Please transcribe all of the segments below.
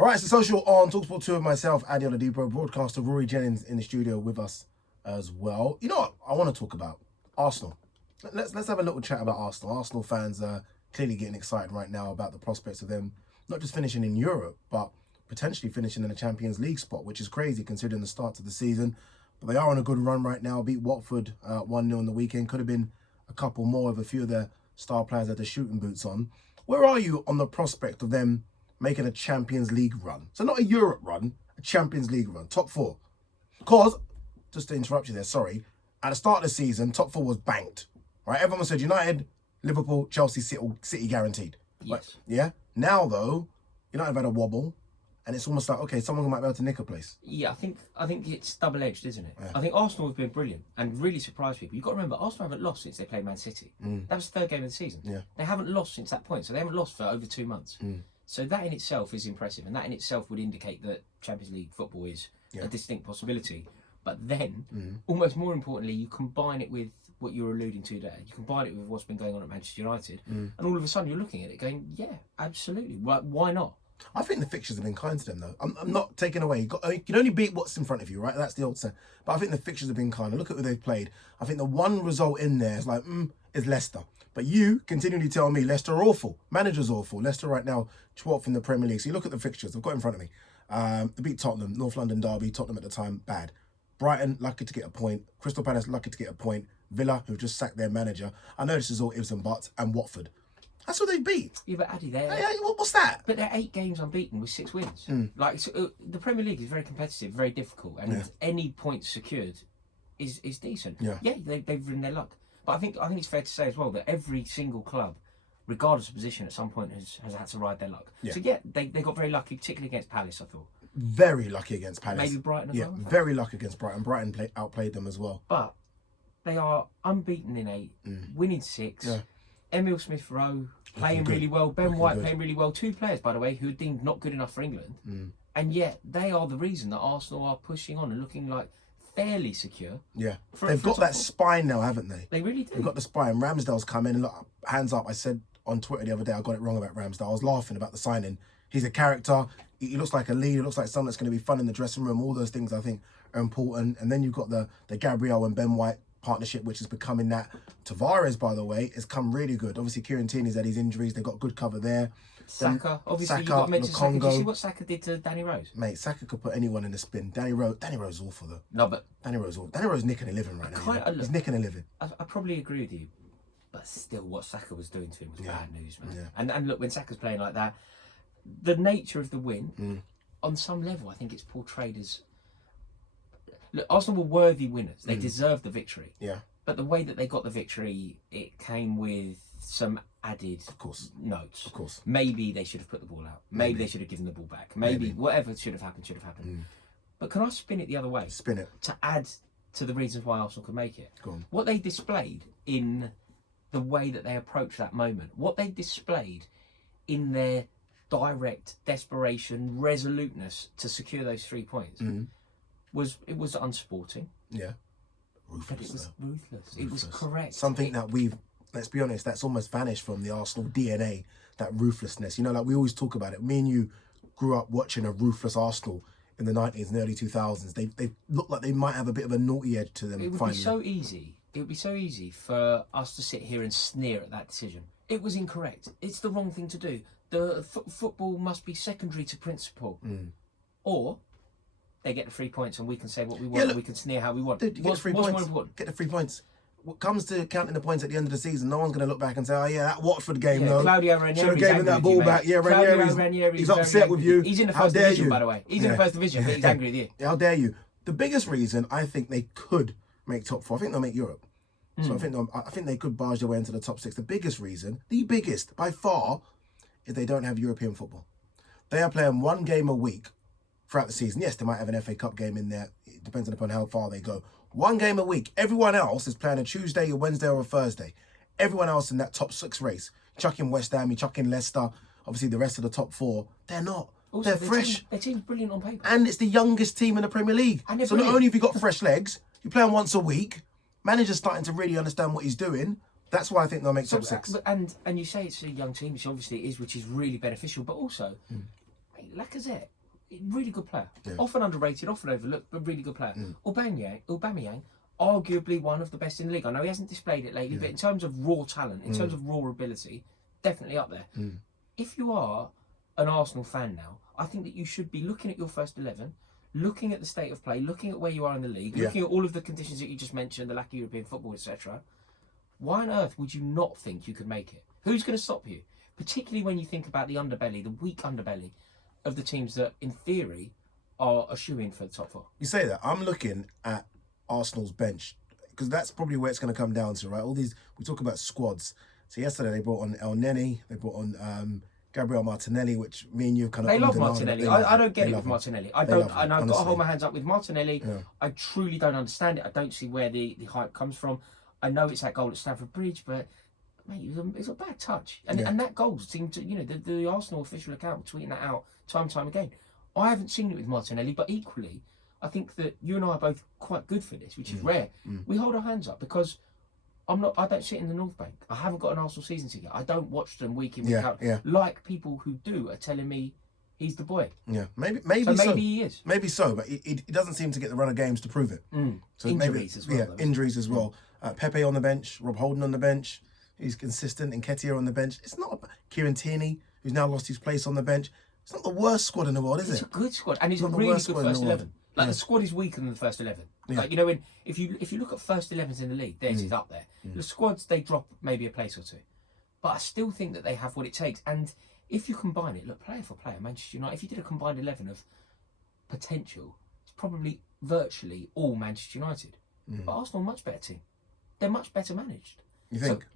All right, it's the social on TalkSport 2 of myself, Adi Oladipo, broadcaster Rory Jennings in the studio with us as well. You know what I want to talk about? Arsenal. Let's have a little chat about Arsenal. Arsenal fans are clearly getting excited right now about the prospects of them not just finishing in Europe, but potentially finishing in a Champions League spot, which is crazy considering the start of the season. But they are on a good run right now. Beat Watford 1-0 on the weekend. Could have been a couple more with a few of their star players had their shooting boots on. Where are you on the prospect of them making a Champions League run? So not a Europe run, a Champions League run, top four. Because, just to interrupt you there, sorry, at the start of the season, top four was banked. Right? Everyone said United, Liverpool, Chelsea, City guaranteed. Yes. Right? Yeah? Now, though, United have had a wobble, and it's almost like, okay, someone might be able to nick a place. Yeah, I think it's double-edged, isn't it? Yeah. I think Arsenal have been brilliant and really surprised people. You've got to remember, Arsenal haven't lost since they played Man City. That was the third game of the season. Yeah. They haven't lost since that point, so they haven't lost for over 2 months. So that in itself is impressive, and that in itself would indicate that Champions League football is a distinct possibility. But then, almost more importantly, you combine it with what you're alluding to there. You combine it with what's been going on at Manchester United, and all of a sudden you're looking at it going, yeah, absolutely. Why not? I think the fixtures have been kind to them, though. I'm not taking away. You can only beat what's in front of you, right? That's the old saying. But I think the fixtures have been kind. Look at who they've played. I think the one result in there is like, is Leicester. But you continually tell me Leicester are awful. Manager's awful. Leicester right now, 12th in the Premier League. So you look at the fixtures. I've got in front of me. They beat Tottenham, North London derby. Tottenham at the time, bad. Brighton, lucky to get a point. Crystal Palace, lucky to get a point. Villa, who've just sacked their manager. I know this is all ifs and buts. And Watford. That's what they beat. Yeah, but Addy, What's that? But they're 8 games unbeaten with 6 wins. Like the Premier League is very competitive, very difficult, and any points secured is decent. Yeah, they've ridden their luck. But I think it's fair to say as well that every single club, regardless of position, at some point has had to ride their luck. Yeah. So they got very lucky, particularly against Palace. I thought very lucky against Palace. Maybe Brighton as well. Yeah, very lucky against Brighton. Brighton outplayed them as well. But they are unbeaten in 8, winning 6. Yeah. Emil Smith-Rowe playing really well. Ben White playing really well. 2 players, by the way, who are deemed not good enough for England. And yet they are the reason that Arsenal are pushing on and looking like fairly secure. Yeah. They've got that spine now, haven't they? They really do. They've got the spine. Ramsdale's come in. And look, hands up. I said on Twitter the other day, I got it wrong about Ramsdale. I was laughing about the signing. He's a character. He looks like a leader. He looks like someone that's going to be fun in the dressing room. All those things I think are important. And then you've got the Gabriel and Ben White partnership, which is becoming that. Tavares, by the way, has come really good. Obviously, Kieran Tierney's had his injuries. They've got good cover there. Saka, obviously, you've got to mention Saka. Did you see what Saka did to Danny Rose? Mate, Saka could put anyone in the spin. Danny Rose awful, though. No, but Danny Rose nicking a living right now. He's nicking a living. I probably agree with you, but still, what Saka was doing to him was bad news, man. Yeah. And look, when Saka's playing like that, the nature of the win, on some level, I think it's portrayed as... Look, Arsenal were worthy winners. They deserved the victory. Yeah. But the way that they got the victory, it came with some added notes. Of course. Maybe they should have put the ball out. Maybe they should have given the ball back. Maybe whatever should have happened. But can I spin it the other way? Spin it. To add to the reasons why Arsenal could make it. Go on. What they displayed in the way that they approached that moment, what they displayed in their direct desperation, resoluteness to secure those 3 points, was unsporting. Yeah. Ruthless. But it was ruthless. It was correct. Something that let's be honest, that's almost vanished from the Arsenal DNA, that ruthlessness. You know, like we always talk about it. Me and you grew up watching a ruthless Arsenal in the 90s and early 2000s. They look like they might have a bit of a naughty edge to them. It would be so easy. It would be so easy for us to sit here and sneer at that decision. It was incorrect. It's the wrong thing to do. The football must be secondary to principle. Or they get the 3 points and we can say what we want and we can sneer how we want. Dude, what's more important? Get the 3 points. What comes to counting the points at the end of the season, no one's going to look back and say, oh yeah, that Watford game though. Claudio Ranieri's should have given that ball back. Yeah, Ranieri's he's upset with you. He's in the first division, by the way. He's in the first division, but he's angry with you. How dare you? The biggest reason I think they could make top 4, I think they'll make Europe. So I think they could barge their way into the top 6. The biggest reason, the biggest by far, is they don't have European football. They are playing 1 game a week throughout the season. Yes, they might have an FA Cup game in there. It depends upon how far they go. 1 game a week. Everyone else is playing a Tuesday, a Wednesday, or a Thursday. Everyone else in that top 6 race, chucking West Ham, chucking Leicester, obviously the rest of the top 4, they're not. Also, they're fresh. Their team's brilliant on paper. And it's the youngest team in the Premier League. So not only have you got fresh legs, you play them once a week. Manager's starting to really understand what he's doing. That's why I think they'll make top 6. And you say it's a young team, which obviously it is, which is really beneficial. But also, Lacazette, really good player. Yeah. Often underrated, often overlooked, but really good player. Aubameyang, arguably one of the best in the league. I know he hasn't displayed it lately, but in terms of raw talent, in terms of raw ability, definitely up there. If you are an Arsenal fan now, I think that you should be looking at your first 11, looking at the state of play, looking at where you are in the league, looking at all of the conditions that you just mentioned, the lack of European football, etc. Why on earth would you not think you could make it? Who's going to stop you? Particularly when you think about the underbelly, the weak underbelly of the teams that, in theory, are a shoo-in for the top 4. You say that. I'm looking at Arsenal's bench because that's probably where it's going to come down to, right? All these, we talk about squads. So yesterday they brought on El Neni, they brought on Gabriel Martinelli, which me and you kind of... They love Martinelli. I don't get it with Martinelli. I don't, and I've got to hold my hands up with Martinelli. Yeah. I truly don't understand it. I don't see where the hype comes from. I know it's that goal at Stamford Bridge, but mate, it was a bad touch. And that goal seemed to, the Arsenal official account tweeting that out time and time again. I haven't seen it with Martinelli, but equally, I think that you and I are both quite good for this, which is rare. We hold our hands up because I don't sit in the North Bank. I haven't got an Arsenal season ticket. I don't watch them week in, week out. Like people who do are telling me he's the boy. Yeah, maybe he is. Maybe so, but he doesn't seem to get the run of games to prove it. So injuries as well. Yeah, injuries as well. Pepe on the bench, Rob Holding on the bench. He's consistent. Nketiah on the bench. It's not Kieran Tierney, who's now lost his place on the bench. It's not the worst squad in the world, is it? It's a good squad, and it's a really good first 11. Like the squad is weaker than the first 11. Yeah. Like, if you look at first 11s in the league, theirs is up there. The squads, they drop maybe a place or two, but I still think that they have what it takes. And if you combine it, look, player for player, Manchester United, if you did a combined 11 of potential, it's probably virtually all Manchester United. But Arsenal are a much better team. They're much better managed. You think?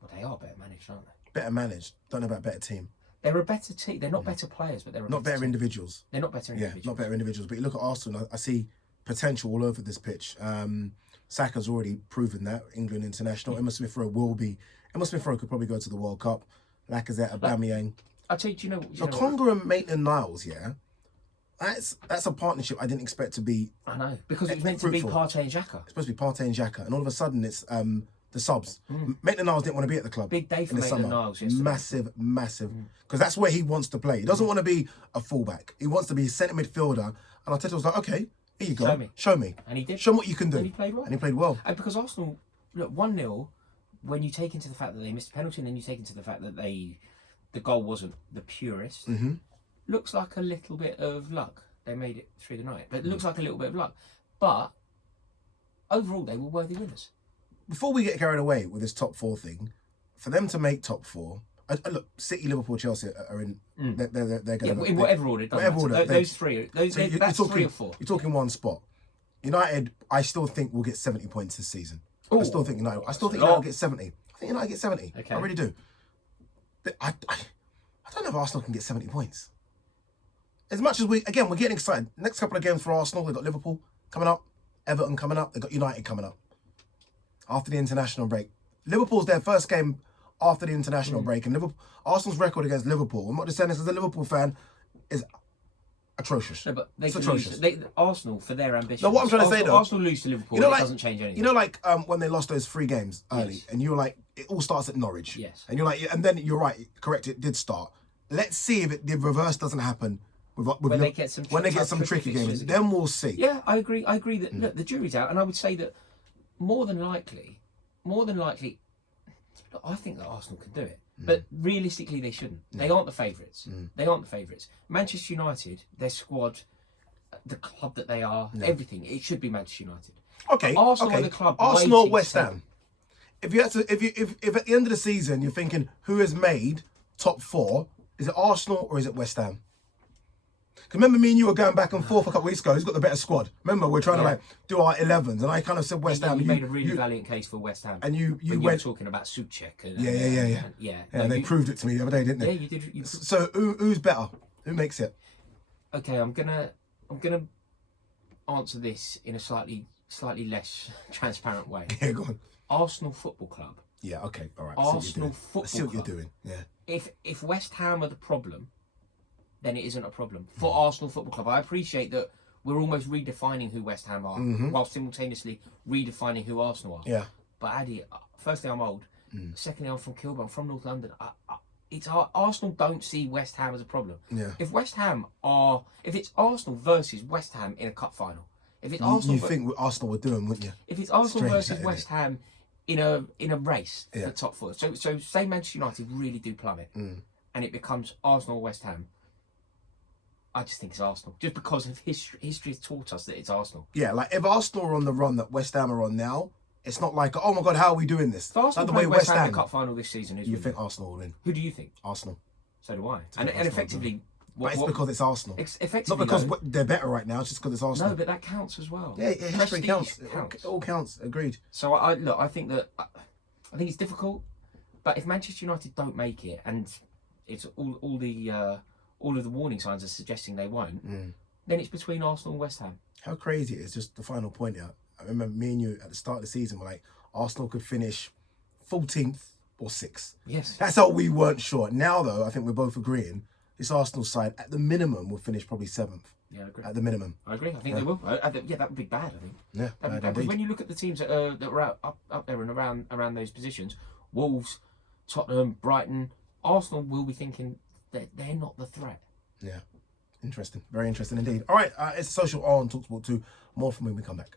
Well, they are better managed, aren't they? Better managed. Don't know about better team. They're a better team. They're not better players, but they're not better team. Individuals. They're not better individuals. Yeah, not better individuals. But you look at Arsenal, I see potential all over this pitch. Saka's already proven that. England international. Emma Smith-Rowe could probably go to the World Cup. Lacazette, Aubameyang. I tell you, Conga and Maitland-Niles, that's a partnership I didn't expect to be. I know, because it was meant fruitful. to be Partey and Xhaka. It's supposed to be Partey and Xhaka, and all of a sudden it's the subs. Maitland-Niles didn't want to be at the club. Big day for Maitland-Niles yesterday. Massive. Because that's where he wants to play. He doesn't want to be a fullback. He wants to be a centre midfielder. And Arteta was like, okay, here you go. Show me. And he did. Show him what you can do. And he played well. And he played well. And because Arsenal, look, 1-0, when you take into the fact that they missed a penalty, and then you take into the fact that the goal wasn't the purest, looks like a little bit of luck. They made it through the night. But it looks like a little bit of luck. But overall, they were worthy winners. Before we get carried away with this top 4 thing, for them to make top 4, look, City, Liverpool, Chelsea are in. They're going to in whatever order. Whatever order. Those three. That's 3 or 4. You're talking one spot. United, I still think will get 70 points this season. I still think United will get 70. I think United get 70. Okay. I really do. I don't know if Arsenal can get 70 points. As much as we're getting excited. Next couple of games for Arsenal, they've got Liverpool coming up, Everton coming up, they've got United coming up after the international break. Liverpool's their first game after the international break, and Arsenal's record against Liverpool, I'm not just saying this as a Liverpool fan, is atrocious. No, but it's atrocious. Arsenal, for their ambitions. No, what I'm trying to say though, Arsenal lose to Liverpool, it doesn't change anything. When they lost those 3 games early, and you were like, it all starts at Norwich. Yes. And you're like, and then you're right, correct, it did start. Let's see if the reverse doesn't happen. When they get some tricky games, then we'll see. Yeah, I agree that look, the jury's out, and I would say that more than likely, I think that Arsenal can do it. But realistically, they shouldn't. They aren't the favourites. They aren't the favourites. Manchester United, their squad, the club that they are, everything. It should be Manchester United. Okay. Arsenal are the club. Arsenal, West Ham. If at the end of the season you're thinking who has made top 4, is it Arsenal or is it West Ham? Remember me and you were going back and forth a couple of weeks ago. Who's got the better squad? Remember, we're trying to do our 11s, and I kind of said West Ham. You made a really valiant case for West Ham. And you were talking about Souček. Yeah, they proved it to me the other day, didn't they? Yeah, you did. So who's better? Who makes it? Okay, I'm gonna answer this in a slightly less transparent way. Yeah, go on. Arsenal Football Club. Yeah, okay, all right. Arsenal Football Club. I see what you're doing. Yeah. If West Ham are the problem, then it isn't a problem for Arsenal Football Club. I appreciate that we're almost redefining who West Ham are, while simultaneously redefining who Arsenal are. Yeah. But Addy, firstly, I'm old. Secondly, I'm from Kilburn. I'm from North London. Arsenal don't see West Ham as a problem. Yeah. If it's Arsenal versus West Ham in a cup final, if it's Arsenal, you think what Arsenal would do them, wouldn't you? If it's Arsenal Strange, versus West Ham in a race for top four, so say Manchester United really do plummet, and it becomes Arsenal or West Ham. I just think it's Arsenal, just because of history. History has taught us that it's Arsenal. Yeah, like if Arsenal are on the run that West Ham are on now, it's not like, oh my God, how are we doing this? If Arsenal like the way West Ham in the cup final this season, you think Arsenal will win? Who do you think? Arsenal. So do I. And effectively, but it's because it's Arsenal. Effectively, not because they're better right now. It's just because it's Arsenal. No, but that counts as well. Yeah, history counts. It all counts. Agreed. So I think it's difficult, but if Manchester United don't make it, and it's all of the warning signs are suggesting they won't, then it's between Arsenal and West Ham. How crazy it is, just the final point here. I remember me and you at the start of the season were like, Arsenal could finish 14th or 6th. Yes. That's how we weren't sure. Now, though, I think we're both agreeing this Arsenal side, at the minimum, will finish probably 7th. Yeah, I agree. At the minimum. I agree. I think they will. That would be bad, I think. Yeah, that'd be bad. Because when you look at the teams that were up there and around those positions, Wolves, Tottenham, Brighton, Arsenal will be thinking that they're not the threat. Yeah. Interesting. Very interesting indeed. All right, it's Social on TalkSport 2. More from when we come back.